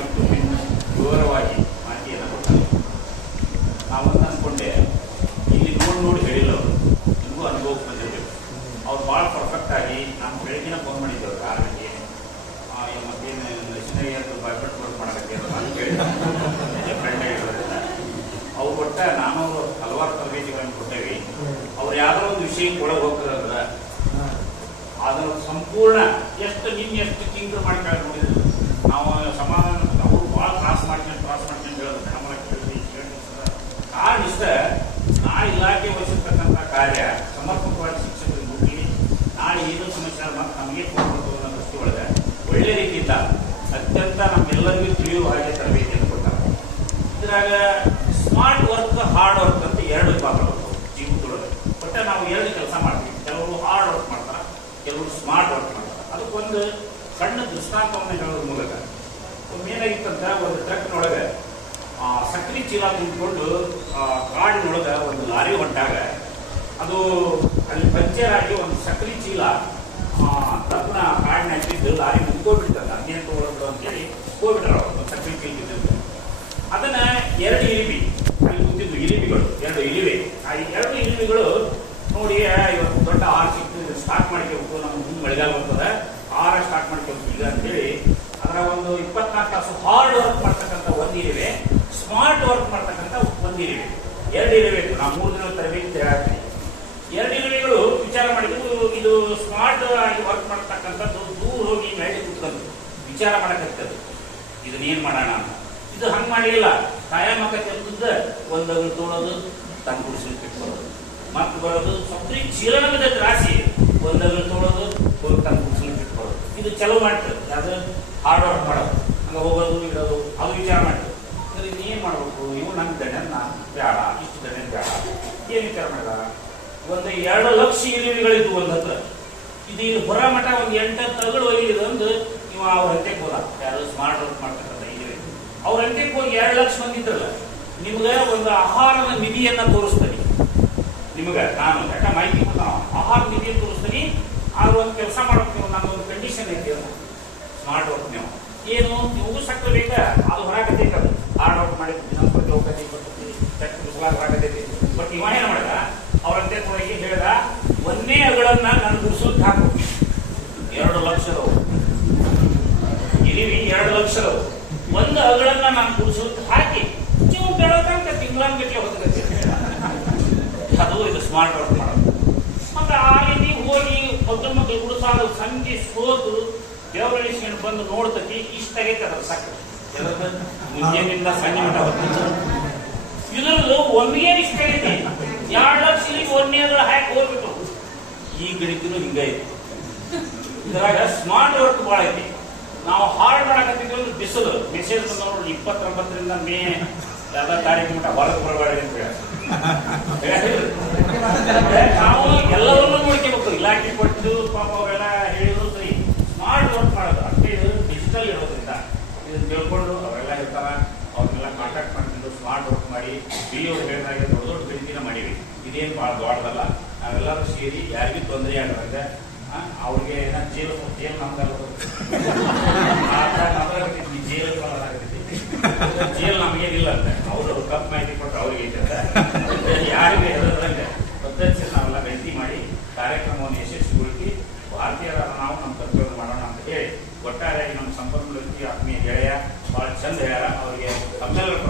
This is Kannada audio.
ಬಿಟ್ಟು ವಿವರವಾಗಿ ಮಾಹಿತಿಯನ್ನು ಕೊಡ್ತಾರೆ. ನಾವೊಂದು ಅಂದ್ಕೊಂಡೆ, ಇಲ್ಲಿ ನೋಡಿ ಹೇಳಿಲ್ಲ ಅವರು, ನಿಮಗೂ ಅನುಭವಕ್ಕೆ ಬಂದಿರಬೇಕು. ಅವ್ರು ಭಾಳ ಪರ್ಫೆಕ್ಟ್ ಆಗಿ ನಾನು ಬೆಳಗಿನ ಫೋನ್ ಮಾಡಿದ್ದೆವು 6 ಗಂಟೆಗೆ. ಮತ್ತೇನು ನಶಿನಾಗಿ ಅದು ಭಯಪಟ್ಟು ವರ್ಕ್ ಮಾಡೋಕ್ಕೆ ಅಂತ ಕೇಳಿದ ಫ್ರೆಂಡ್ ಆಗಿರೋದ್ರಿಂದ ಅವ್ರು ಕೊಟ್ಟ ನಾನು ಹಲವಾರು ತರಬೇತಿಗಳನ್ನು ಕೊಟ್ಟೇವಿ. ಅವ್ರು ಯಾವುದೋ ಒಂದು ವಿಷಯಕ್ಕೆ ಒಳಗೆ ಹೋಗ್ತದಂದ್ರೆ ಅದರ ಸಂಪೂರ್ಣ ಎಷ್ಟು ಕಿಂಗ್ರು ಮಾಡ್ಕೊಂಡು ನೋಡಿದ್ರು ನಾವು ಸಮಾಧಾನ. ಅವರು ಭಾಳ ಕ್ರಾಸ್ ಮಾಡ್ಕೊಂಡು ಹೇಳೋದು ನಮ್ಮನ್ನ ಕೇಳಿ ಕಾರಣ ಇಷ್ಟ. ನಾಳೆ ಇಲಾಖೆ ವಹಿಸಿರ್ತಕ್ಕಂಥ ಕಾರ್ಯ ಸಮರ್ಪಕವಾಗಿ ಶಿಕ್ಷಕರಿಗೆ ಮುಗಿ ನಾಳೆ ಏನೋ ಸಮಸ್ಯೆ ಮತ್ತು ನಮಗೆ ಕೊಡ್ಬೋದು ಅನ್ನೋ ದೃಷ್ಟಿ ಒಳಗೆ ಒಳ್ಳೆ ರೀತಿಯಿಂದ ಅತ್ಯಂತ ನಮ್ಮೆಲ್ಲರಿಗೂ ತಿಳಿಯುವ ಹಾಗೆ ತರಬೇತಿಯನ್ನು ಕೊಡ್ತಾರೆ. ಇದ್ರಾಗ ಸ್ಮಾರ್ಟ್ ವರ್ಕ್, ಹಾರ್ಡ್ ವರ್ಕ್ ಅಂತ 2 ವಿಭಾಗಗಳು ಜೀವನದೊಳಗೆ. ಒಟ್ಟೆ ನಾವು 2 ಕೆಲಸ ಮಾಡ್ತೀವಿ. ಕೆಲವರು ಹಾರ್ಡ್ ವರ್ಕ್ ಮಾಡ್ತಾರೆ, ಕೆಲವರು ಸ್ಮಾರ್ಟ್ ವರ್ಕ್ ಮಾಡ್ತಾರೆ. ಅದಕ್ಕೊಂದು ಸಣ್ಣ ದೃಷ್ಟಾಂತವನ್ನು ಹೇಳೋದ್ರ ಮೂಲಕ ಏನಾಗಿತ್ತಂತ, ಒಂದು ಟ್ರಕ್ನೊಳಗೆ ಸಕ್ಕರೆ ಚೀಲ ತುಂಬಿಕೊಂಡು ಕಾಡಿನೊಳಗೆ ಒಂದು ಲಾರಿ ಹೊಂಟಾಗ ಅದು ಅಲ್ಲಿ ಪಂಚರ್ ಆಗಿ ಒಂದು ಸಕ್ಕರೆ ಚೀಲ ಟ್ರಕ್ನ ಕಾಡಿನ ಹಾಕಿದ್ದು ಲಾರಿ ಮುಗ್ಕೋಬಿಡ್ತದೆ. 18 ಒಳಗೆ ಅಂತೇಳಿ ಹೋಗ್ಬಿಟ್ರ ಒಂದು ಸಕ್ಕರೆ ಚೀಲ ಇದ್ದಿದ್ದು. ಅದನ್ನ 2 ಇಲಿಬಿ ಅಲ್ಲಿ ಕೂತಿದ್ದು ಇಲಿಬಿಗಳು, 2 ಇಲಿವೆ. ಆ 2 ಇಲಿಬಿಗಳು ನೋಡಿ ಇವತ್ತು ದೊಡ್ಡ 6 ಸಿಕ್ತು ಸ್ಟಾರ್ಟ್ ಮಾಡ್ಕೋಬೇಕು, ನಮ್ಮ ಮುಂದೆ ಮಳೆಗಾಲ ಬರ್ತದೆ 6 ಸ್ಟಾರ್ಟ್ ಮಾಡ್ಕೋಬೇಕು ಈಗ ಅಂತೇಳಿ ಅದರ ಒಂದು 24 ತಾಸು ಹಾರ್ಡ್ ವರ್ಕ್ ಮಾಡ್ತಕ್ಕಂಥ 1 ಇಲಿವೆ, ಸ್ಮಾರ್ಟ್ ವರ್ಕ್ ಮಾಡ್ತಕ್ಕಂಥ 1 ಇಲಿವೆ. 2 ಇಲಿವೆ. ನಾವು 3 ದಿನ ತರಬೇತಿ ಹೇಳ್ತೀನಿ. 2 ಇಲಿವೆಗಳು ವಿಚಾರ ಮಾಡಿದ್ರು, ಇದು ಸ್ಮಾರ್ಟ್ ಆಗಿ ವರ್ಕ್ ಮಾಡ್ತಕ್ಕಂಥದ್ದು ದೂರ ಹೋಗಿ ಮೇಲೆ ಕೂತ್ಕೊಂಡು ವಿಚಾರ ಮಾಡಕತ್ತದು, ಇದನ್ನೇನು ಮಾಡೋಣ ಅಂತ. ಇದು ಹಂಗೆ ಮಾಡಿಲ್ಲ. ಕಾಯಮಕ್ಕ ತೆಗೆದ ಒಂದಗಳು ತೋಳೋದು, ತನ್ನ ಗುಡಿಸಲಿಕ್ಕೆ ಇಟ್ಕೊಳ್ಳೋದು, ಮತ್ತೆ ಬರೋದು, ಸಕ್ರಿ ಚೀಲನದ ರಾಶಿ ಒಂದಗಳು ತೋಳೋದು, ತನ್ನ ಗುಡಿಸಲಿಕ್ಕೆ ಇಟ್ಕೊಳ್ಳೋದು. ಇದು ಚಲೋ ಮಾಡ್ತದೆ. ಅದು ಹಾರ್ಡ್ ವರ್ಕ್ ಮಾಡೋದು, ಹಂಗೆ ಹೋಗೋದು ಇಡೋದು, ಅದು ವಿಚಾರ ಮಾಡ್ತದೆ. ಇನ್ನೇನು ಮಾಡ್ಬೇಕು, ಇವು ನನ್ನ ದಣ್ಣ ನಾನು ಬೇಡ, ಇಷ್ಟು ದಣ್ಣ ಬೇಡ, ಏನು ವಿಚಾರ ಮಾಡಿದ. ಒಂದು 2 ಲಕ್ಷ ಇಲಿವಿಗಳಿದ್ದು ಒಂದು ಹತ್ರ. ಇದು ಇಲ್ಲಿ ಹೊರ ಮಠ ಒಂದು 8 ತಗಳು ಒಯ್ಯಿದೆ ಒಂದು ನೀವು ಅವ್ರ ಹಂತಕ್ಕೆ ಹೋದ, ಯಾರು ಸ್ಮಾರ್ಟ್ ವರ್ಕ್ ಮಾಡ್ತಕ್ಕಂಥ ಇಲಿವೆ. ಅವ್ರ ಹಂತಕ್ಕೆ ಹೋಗಿ 2 ಲಕ್ಷ ಮಂದಿ ಇದ್ರಲ್ಲ, ನಿಮ್ಗೆ ಒಂದು ಆಹಾರದ ನಿಧಿಯನ್ನ ತೋರಿಸ್ತೀನಿ. ನಿಮ್ಗೆ ನಾನು ಯಾಕ ಮಾಹಿತಿ ಕೊಡ್ತಾ ಆಹಾರ ನಿಧಿಯನ್ನು ತೋರಿಸ್ತೀನಿ. ಆದ್ರೆ ಒಂದು ಕೆಲಸ ಮಾಡ್ಬೇಕು, ನನ್ನೊಂದು ಕಂಡೀಷನ್ ಐತಿ. ಸ್ಮಾರ್ಟ್ ವರ್ಕ್ ನೀವು ಏನು ನೀವು ಸಕ್ಕರೆ ಬೇಕಾ, ಅದು ಹೊರಗತ್ತೈತೆ. ಅದು ಹಾರ್ಡ್ ವರ್ಕ್ ಮಾಡಿ ದಿನಂಪ್ರತಿ ಹೋಗತಿ ಬರ್ತೀವಿ, ಬಿಸಲಾಗ ಹೊರಗತೈತಿ. ಬಟ್ ಇವ ಏನು ಮಾಡಿದ, ಅವ್ರಂತೆ ಹೋಗಿ ಹೇಳಿದ, 1ನೇ ಅಗಳನ್ನ ನಾನು ಗುಡಿಸೋಕೆ ಹಾಕು. 2 ಲಕ್ಷದವು ಇಲಿವಿ, 2 ಲಕ್ಷದವು. 1 ಅಗಳನ್ನ ನಾನು ಗುಡಿಸೋಕೆ ಹಾಕಿ ನೀವು ಬೆಳಕಂತ ತಿಂಗಳಂಗಟ್ಲೆ ಹೊತ್ತಗತ್ತೆ. ಅದು ಇದು ಸ್ಮಾರ್ಟ್ ವರ್ಕ್ ಮಾಡೋದು. ಮತ್ತೆ ಆ ರೀತಿ ಹೋಗಿ ಮಕ್ಕಳು ಗುಡಿಸಾದ ಸಂಜೆ ಸೋತು ದೇವರಳಿಸ್ಕೊಂಡು ಬಂದು ನೋಡ್ತತಿ, ಇಷ್ಟಾಗೈತೆ ಅದ್ರ ಸಕ್ಕರೆ. ಮುಂಜಾನಿಂದ ಸಂಜೆ ಮಟ್ಟ ಹೊತ್ತು ಇದ್ರದ್ದು ಒಮ್ಮೆಗೆ ಇಷ್ಟಾಗೈತಿ. 2 ಲಕ್ಷ ಇಲ್ಲಿಗೆ 1ನೇ ಅಗಳ ಹಾಕಿ ಹೋಗ್ಬಿಟ್ಟು ಈ ಗಣಿತನು ಹಿಂಗೈತಿ. ಇದ್ರಾಗ ಸ್ಮಾರ್ಟ್ ವರ್ಕ್ ಭಾಳ ಐತಿ. ನಾವು ಹಾರ್ಡ್ ಮಾಡಕತ್ತಿದ್ವಿ ಬಿಸಿಲು ಮೆಸೇಜ್ ಬಂದವರು 29ರಿಂದ ಮೇ ಎಲ್ಲ ತಾರೀಕು ಮಟ್ಟ ಹೊರಗೆ ಬರಬಾರ್ದು ಅಂತ ನಾವು ಎಲ್ಲವನ್ನೂ ನೋಡ್ಕೋಬೇಕು. ಇಲಾಖೆ ಕೊಟ್ಟು ಪಾಪ ಅವೆಲ್ಲ ಹೇಳಿದ್ರು ಸರಿ. ಸ್ಮಾರ್ಟ್ ವರ್ಕ್ ಮಾಡೋದು ಅಷ್ಟೇ. ಇದು ಡಿಜಿಟಲ್ ಇರೋದ್ರಿಂದ ಇದನ್ನು ತಿಳ್ಕೊಂಡು ಅವರೆಲ್ಲ ಇರ್ತಾರ, ಅವ್ರನ್ನೆಲ್ಲ ಕಾಂಟ್ಯಾಕ್ಟ್ ಮಾಡ್ಕೊಂಡು ಸ್ಮಾರ್ಟ್ ವರ್ಕ್ ಮಾಡಿ ಅವ್ರು ಹೇಳಿದಾಗೆ ದೊಡ್ಡ ದೊಡ್ಡ ಗಣಿತಿನ ಮಾಡೀವಿ. ಇದೇನು ಭಾಳ ದೊಡ್ಡದಲ್ಲ. ನಾವೆಲ್ಲರೂ ಸೇರಿ ಯಾರಿಗೂ ತೊಂದರೆ ಆಗದಂಗೆ ಅವ್ರಿಗೆ ಏನೋ ಜೇಲು ನಮ್ದಲ್ಲ, ಜೇಲ್ ನಮಗೇನಿಲ್ಲ ಅಂತ ಅವರು ತಪ್ಪು ಮಾಹಿತಿ ಕೊಟ್ಟರೆ ಅವ್ರಿಗೆ ಐತೆ. ಯಾರಿಗೆ ಹೇಳೋದ್ರಂಗೆ ಪದ್ಧತಿ ನಾವೆಲ್ಲ ಗಣತಿ ಮಾಡಿ ಕಾರ್ಯಕ್ರಮವನ್ನು ಯಶಸ್ವಿಗೊಳಿಸಿ ಭಾರತೀಯರ ನಾವು ನಮ್ಮ ಕರ್ತವ್ಯ ಮಾಡೋಣ ಅಂತ ಹೇಳಿ ಒಟ್ಟಾರೆಯಾಗಿ ನಮ್ಮ ಸಂಪನ್ಮೂಲ ಆತ್ಮೀಯ ಗೆಳೆಯ ಭಾಳ ಚಂದ ಹೇಳ್ಯಾರ. ಅವರಿಗೆ ತಮ್ಮೆಲ್ಲರ